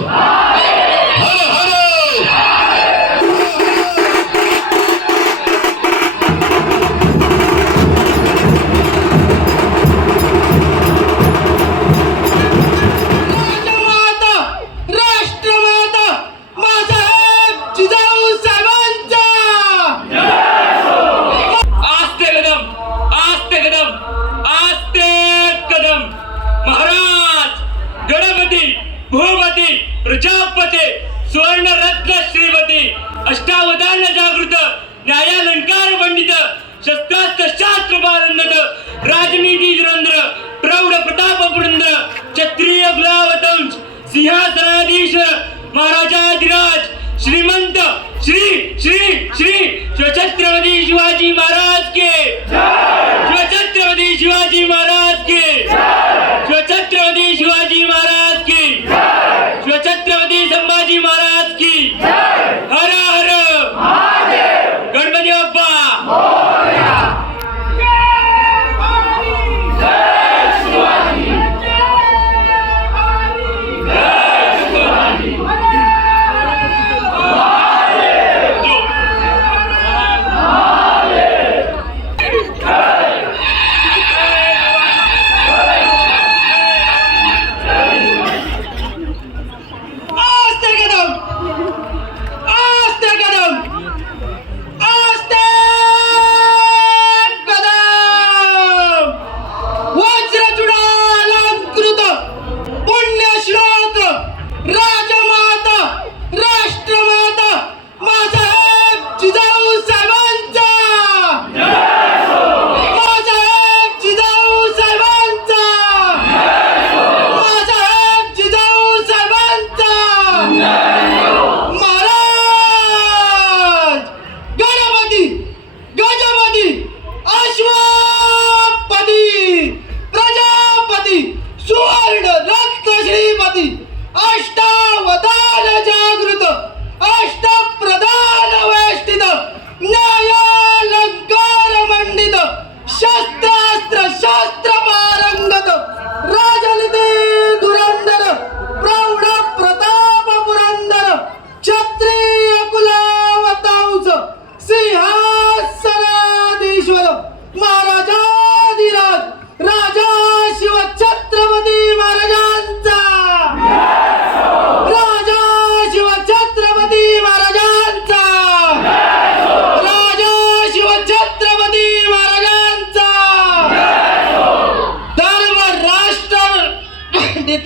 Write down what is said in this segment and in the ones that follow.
Bye. अष्टावधान जागृत न्यायालंकार पंडित शस्त्रास्त्र शास्त्र बालंदत राजनीती रंध्र प्रौढ प्रताप पुरंद्र क्षत्रिय गुलावतंश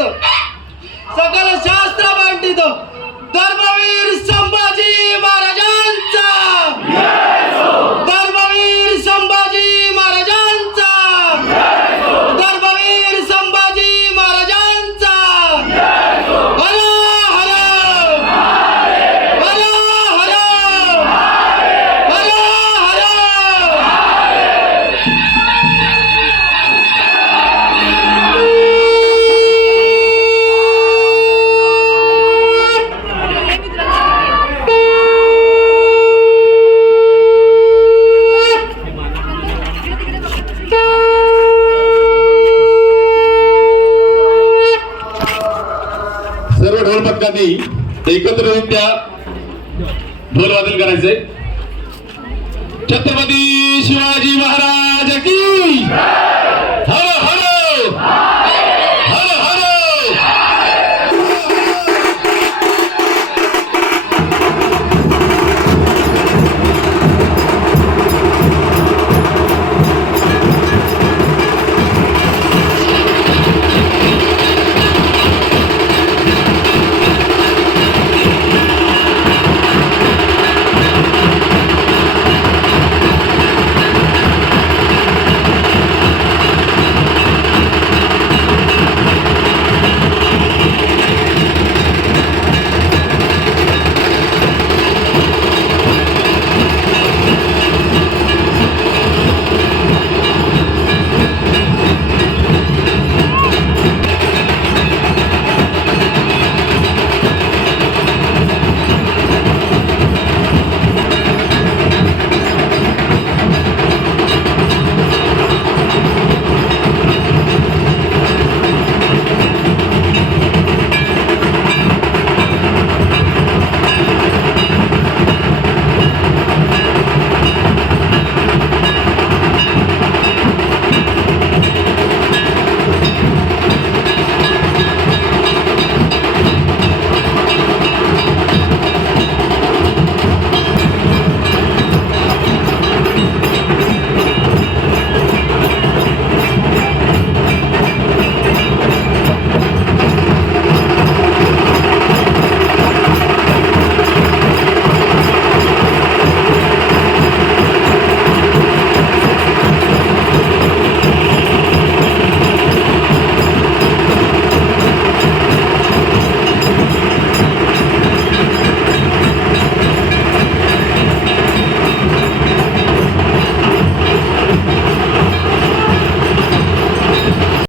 मांडित. सकल शास्त्र मांडित. धर्मवीर संभाजी महाराजा! ढोल पथकांनी एकत्ररित्या ढोल वादन करायचंय. छत्रपती शिवाजी महाराज की